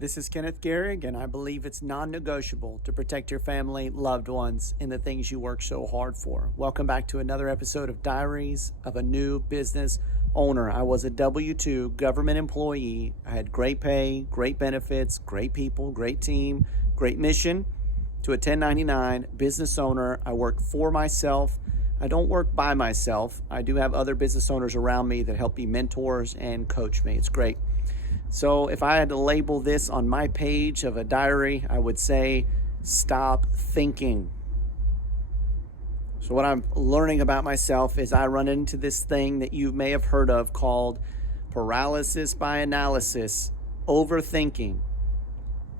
This is Kenneth Gehrig, and I believe it's non-negotiable to protect your family, loved ones, and the things you work so hard for. Welcome back to another episode of Diaries of a New Business Owner. I was a W-2 government employee. I had great pay, great benefits, great people, great team, great mission. To a 1099 business owner, I work for myself. I don't work by myself. I do have other business owners around me that help be mentors and coach me. It's great. So if I had to label this on my page of a diary, I would say, stop thinking. So what I'm learning about myself is I run into this thing that you may have heard of called paralysis by analysis, overthinking.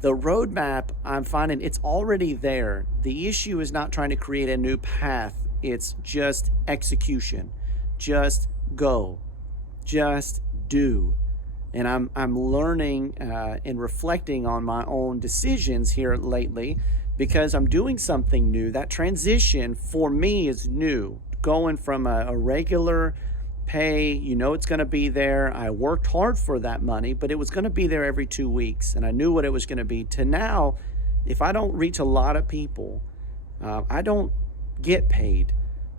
The roadmap, I'm finding it's already there. The issue is not trying to create a new path. It's just execution. Just go. Just do. And I'm learning and reflecting on my own decisions here lately because I'm doing something new. That transition for me is new. Going from a regular pay, it's going to be there. I worked hard for that money, but it was going to be there every 2 weeks. And I knew what it was going to be. To now, if I don't reach a lot of people, I don't get paid.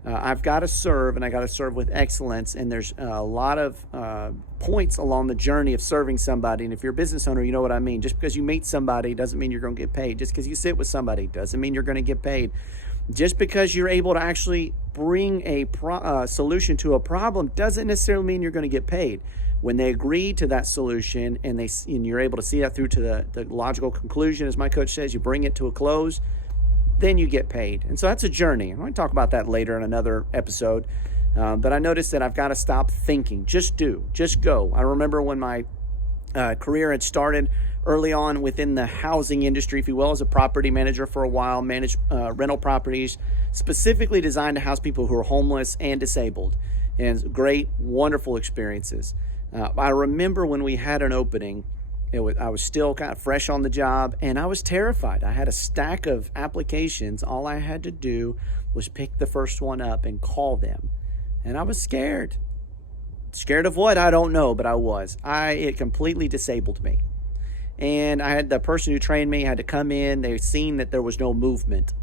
I've got to serve, and I got to serve with excellence. And there's a lot of points along the journey of serving somebody. And if you're a business owner, you know what I mean. Just because you meet somebody doesn't mean you're going to get paid. Just because you sit with somebody doesn't mean you're going to get paid. Just because you're able to actually bring a solution to a problem doesn't necessarily mean you're going to get paid. When they agree to that solution and you're able to see that through to the logical conclusion, as my coach says, you bring it to a close, then you get paid. And so that's a journey. I'm going to talk about that later in another episode. But I noticed that I've got to stop thinking. Just do. Just go. I remember when my career had started early on within the housing industry, if you will, as a property manager for a while, managed rental properties specifically designed to house people who are homeless and disabled. And great, wonderful experiences. I remember when we had an opening, I was still kind of fresh on the job, and I was terrified. I had a stack of applications. All I had to do was pick the first one up and call them. And I was scared. Scared of what? I don't know, but I was. It completely disabled me. And I had the person who trained me had to come in. They'd seen that there was no movement.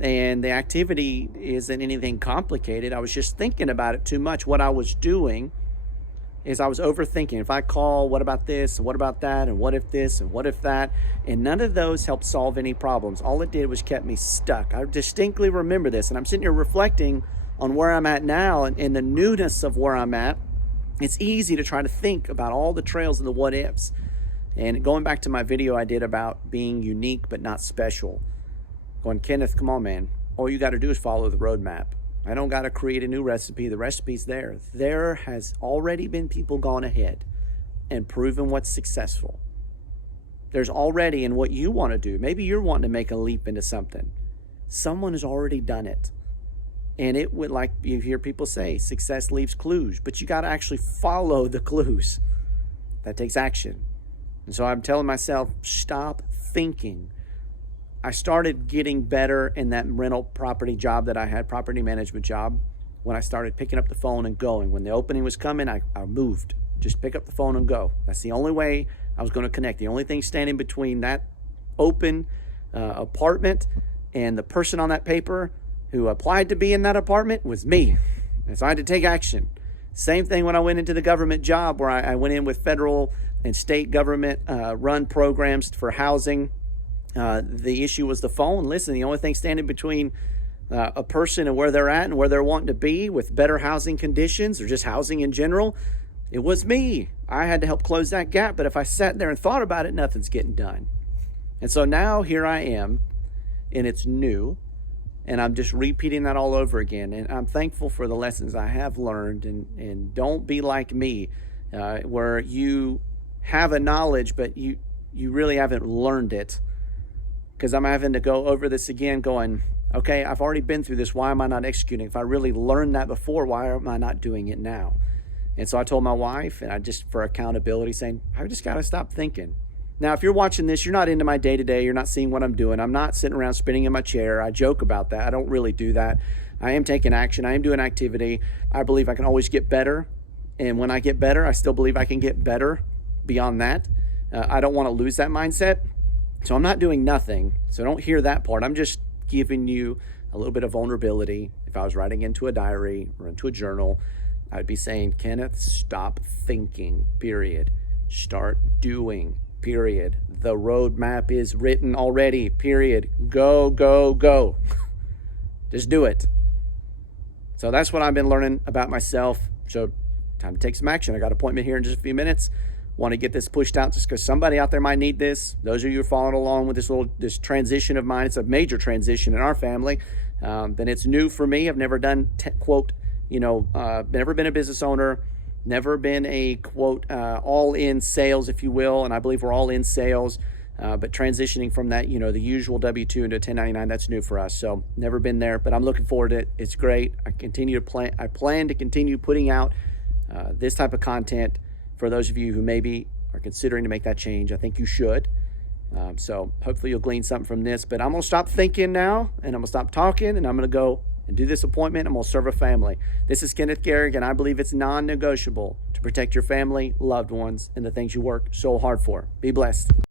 And the activity isn't anything complicated. I was just thinking about it too much. What I was doing is I was overthinking. If I call, what about this, and what about that, and what if this, and what if that? And none of those helped solve any problems. All it did was kept me stuck. I distinctly remember this, and I'm sitting here reflecting on where I'm at now and the newness of where I'm at. It's easy to try to think about all the trails and the what ifs. And going back to my video I did about being unique but not special, going, Kenneth, come on, man. All you got to do is follow the roadmap. I don't got to create a new recipe. The recipe's there. There has already been people gone ahead and proven what's successful. There's already in what you want to do. Maybe you're wanting to make a leap into something. Someone has already done it. And it would, like you hear people say, success leaves clues, but you got to actually follow the clues. That takes action. And so I'm telling myself, stop thinking. I started getting better in that rental property job that I had, property management job, when I started picking up the phone and going. When the opening was coming, I moved. Just pick up the phone and go. That's the only way I was going to connect. The only thing standing between that open apartment and the person on that paper who applied to be in that apartment was me. And so I had to take action. Same thing when I went into the government job, where I went in with federal and state government run programs for housing. The issue was the phone. Listen, the only thing standing between a person and where they're at and where they're wanting to be with better housing conditions or just housing in general, it was me. I had to help close that gap. But if I sat there and thought about it, nothing's getting done. And so now here I am, and it's new, and I'm just repeating that all over again. And I'm thankful for the lessons I have learned. And don't be like me, where you have a knowledge, but you really haven't learned it. Because I'm having to go over this again going, okay, I've already been through this. Why am I not executing? If I really learned that before, why am I not doing it now? And so I told my wife, and I just, for accountability, saying, I just got to stop thinking. Now, if you're watching this, you're not into my day-to-day. You're not seeing what I'm doing. I'm not sitting around spinning in my chair. I joke about that. I don't really do that. I am taking action. I am doing activity. I believe I can always get better. And when I get better, I still believe I can get better beyond that. I don't want to lose that mindset. So I'm not doing nothing. So don't hear that part. I'm just giving you a little bit of vulnerability. If I was writing into a diary or into a journal, I'd be saying, Kenneth, stop thinking, period. Start doing, period. The roadmap is written already, period. Go, go, go. Just do it. So that's what I've been learning about myself. So time to take some action. I got an appointment here in just a few minutes. Want to get this pushed out just because somebody out there might need this. Those of you who are following along with this transition of mine, it's a major transition in our family. And it's new for me. I've never done, never been a business owner, never been a, quote, all-in sales, if you will. And I believe we're all in sales. But transitioning from that, the usual W-2 into 1099, that's new for us. So never been there, but I'm looking forward to it. It's great. I plan to continue putting out this type of content for those of you who maybe are considering to make that change. I think you should. So hopefully you'll glean something from this. But I'm going to stop thinking now, and I'm going to stop talking, and I'm going to go and do this appointment. I'm going to serve a family. This is Kenneth Gehrig, and I believe it's non-negotiable to protect your family, loved ones, and the things you work so hard for. Be blessed.